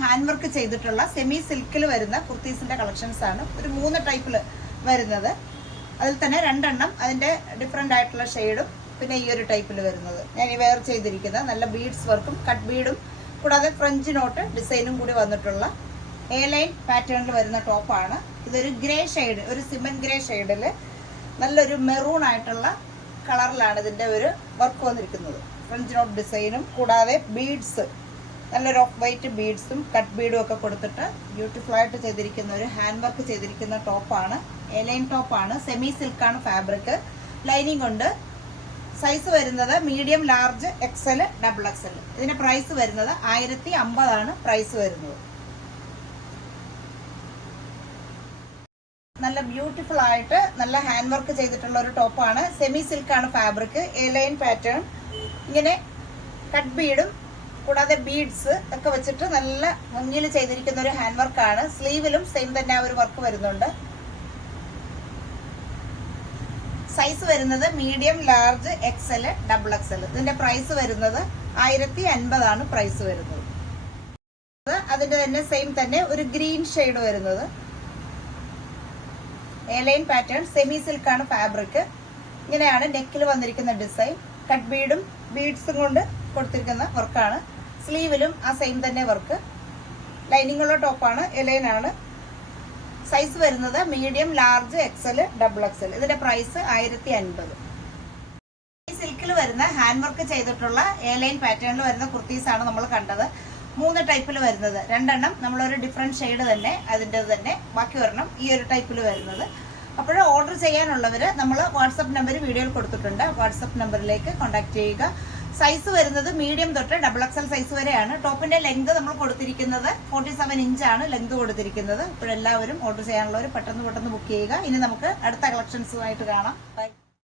Hand work ചെയ്തിട്ടുള്ള semi സിൽക്കിൽ വരുന്ന കുർത്തീസിന്റെ കളക്ഷൻസ് ആണ്. ഒരു 3 ടൈപ്പിൽ വരുന്നത്. അതിൽ തന്നെ 2 എണ്ണം അതിന്റെ ഡിഫറെന്റ് ആയിട്ടുള്ള ഷെയ്ഡും പിന്നെ ഈ ഒരു ടൈപ്പിൽ വരുന്നത്. ഞാൻ ഈ വെയർ ചെയ്തിരിക്കുന്ന നല്ല ബീഡ്സ് വർക്കും കട്ട് ബീഡും കൂടാതെ ഫ്രഞ്ച് നോട്ട് ഡിസൈനും കൂടി വന്നിട്ടുള്ള എ ലൈൻ പാറ്റേണിൽ വരുന്ന ടോപ്പാണ്. ഇതൊരു ഗ്രേ ഷെയ്ഡ്, ഒരു സിമന്റ് ഗ്രേ ഷെയ്ഡിൽ നല്ലൊരു മെറൂൺ ആയിട്ടുള്ള കളറിലാണ് ഇതിന്റെ ഒരു വർക്ക് വന്നിരിക്കുന്നത്. ഫ്രഞ്ച് നോട്ട് ഡിസൈനും കൂടാതെ ബീഡ്സ്, നല്ലൊരു ഓഫ് വൈറ്റ് ബീഡ്സും കട്ട് ബീഡും ഒക്കെ കൊടുത്തിട്ട് ബ്യൂട്ടിഫുൾ ആയിട്ട് ചെയ്തിരിക്കുന്ന ഒരു ഹാൻഡ് വർക്ക് ചെയ്തിരിക്കുന്ന ടോപ്പാണ്. എ ലൈൻ ടോപ്പാണ്. സെമി സിൽക്കാണ് ഫാബ്രിക്. ലൈനിങ് ഉണ്ട്. സൈസ് വരുന്നത് medium, large, XL, double XL. ഇതിന്റെ പ്രൈസ് വരുന്നത് 1050 ആണ് പ്രൈസ് വരുന്നത്. നല്ല ബ്യൂട്ടിഫുൾ ആയിട്ട് നല്ല ഹാൻഡ് വർക്ക് ചെയ്തിട്ടുള്ള ഒരു ടോപ്പാണ്. സെമി സിൽക്കാണ് ഫാബ്രിക്. എ ലൈൻ പാറ്റേൺ, ഇങ്ങനെ കട്ട് ബീഡും കൂടാതെ ബീഡ്സ് ഒക്കെ വെച്ചിട്ട് നല്ല ഭംഗിയിൽ ചെയ്തിരിക്കുന്ന ഒരു ഹാൻഡ് വർക്കാണ്. സ്ലീവിലും സെയിം തന്നെ ആ ഒരു വർക്ക് വരുന്നുണ്ട്. സൈസ് വരുന്നത് medium, large, XL, double XL. ഇതിന്റെ പ്രൈസ് വരുന്നത് 1050 ആണ് പ്രൈസ് വരുന്നത്. അതിന്റെ തന്നെ സെയിം തന്നെ ഒരു ഗ്രീൻ ഷെയ്ഡ് വരുന്നത്. എ ലൈൻ പാറ്റേൺ, സെമി സിൽക്കാണ് ഫാബ്രിക്. ഇങ്ങനെയാണ് നെക്കിൽ വന്നിരിക്കുന്ന ഡിസൈൻ. കട്ട് ബീഡും ബീഡ്സും കൊണ്ട് കൊടുത്തിരിക്കുന്ന വർക്കാണ്. സ്ലീവിലും ആ സെയിം തന്നെ വർക്ക്. ലൈനിങ് ഉള്ള ടോപ്പാണ്. എ ലൈൻ ആണ്. സൈസ് വരുന്നത് medium, large, XL, double XL. ഇതിന്റെ പ്രൈസ് 1050. ഈ സിൽക്കിൽ വരുന്ന ഹാൻഡ് വർക്ക് ചെയ്തിട്ടുള്ള എ ലൈൻ പാറ്റേണിൽ വരുന്ന കുർത്തീസ് ആണ് നമ്മൾ കണ്ടത്. 3 ടൈപ്പിൽ വരുന്നത്. 2 എണ്ണം നമ്മളൊരു ഡിഫറെന്റ് ഷെയ്ഡ് തന്നെ അതിൻ്റെ തന്നെ, ബാക്കി ഒരെണ്ണം ഈ ഒരു ടൈപ്പിൽ വരുന്നത്. അപ്പോൾ ഓർഡർ ചെയ്യാനുള്ളവർ നമ്മൾ വാട്സപ്പ് നമ്പർ വീഡിയോയിൽ കൊടുത്തിട്ടുണ്ട്. വാട്സപ്പ് നമ്പറിലേക്ക് കോൺടാക്ട് ചെയ്യുക. സൈസ് വരുന്നത് മീഡിയം തൊട്ട് ഡബിൾ എക്സൽ സൈസ് വരെയാണ്. ടോപ്പിന്റെ ലെങ്ത് നമ്മൾ കൊടുത്തിരിക്കുന്നത് 47 ഇഞ്ചാണ് ലെങ്ത് കൊടുത്തിരിക്കുന്നത്. അപ്പോൾ എല്ലാവരും ഓർഡർ ചെയ്യാനുള്ളവർ പെട്ടെന്ന് ബുക്ക് ചെയ്യുക. ഇനി നമുക്ക് അടുത്ത കളക്ഷൻസുമായിട്ട് കാണാം. ബൈ.